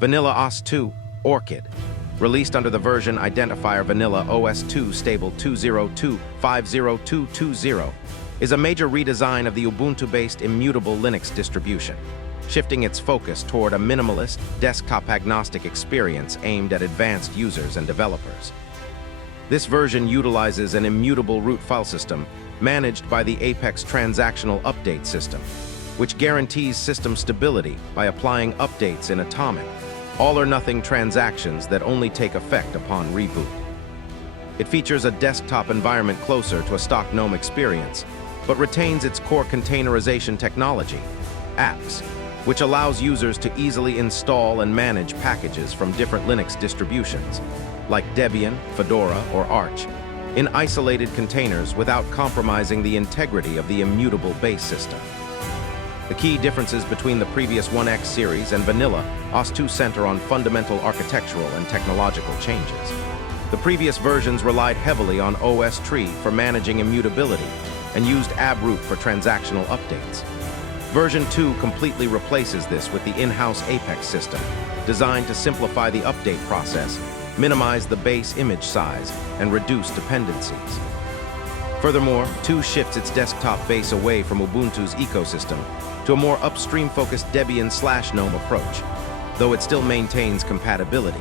VanillaOS 2, Orchid, released under the version identifier VanillaOS 2 stable 202.50220, is a major redesign of the Ubuntu-based immutable Linux distribution, shifting its focus toward a minimalist, desktop-agnostic experience aimed at advanced users and developers. This version utilizes an immutable root file system managed by the Apex transactional update system, which guarantees system stability by applying updates in atomic, all-or-nothing transactions that only take effect upon reboot. It features a desktop environment closer to a stock GNOME experience, but retains its core containerization technology, apps, which allows users to easily install and manage packages from different Linux distributions, like Debian, Fedora, or Arch, in isolated containers without compromising the integrity of the immutable base system. The key differences between the previous 1X series and VanillaOS 2 center on fundamental architectural and technological changes. The previous versions relied heavily on OS tree for managing immutability and used abroot for transactional updates. Version 2 completely replaces this with the in-house Apex system, designed to simplify the update process, minimize the base image size, and reduce dependencies. Furthermore, 2 shifts its desktop base away from Ubuntu's ecosystem to a more upstream-focused Debian/GNOME approach, though it still maintains compatibility,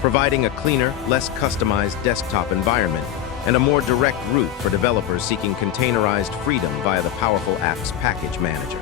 providing a cleaner, less customized desktop environment and a more direct route for developers seeking containerized freedom via the powerful apps package manager.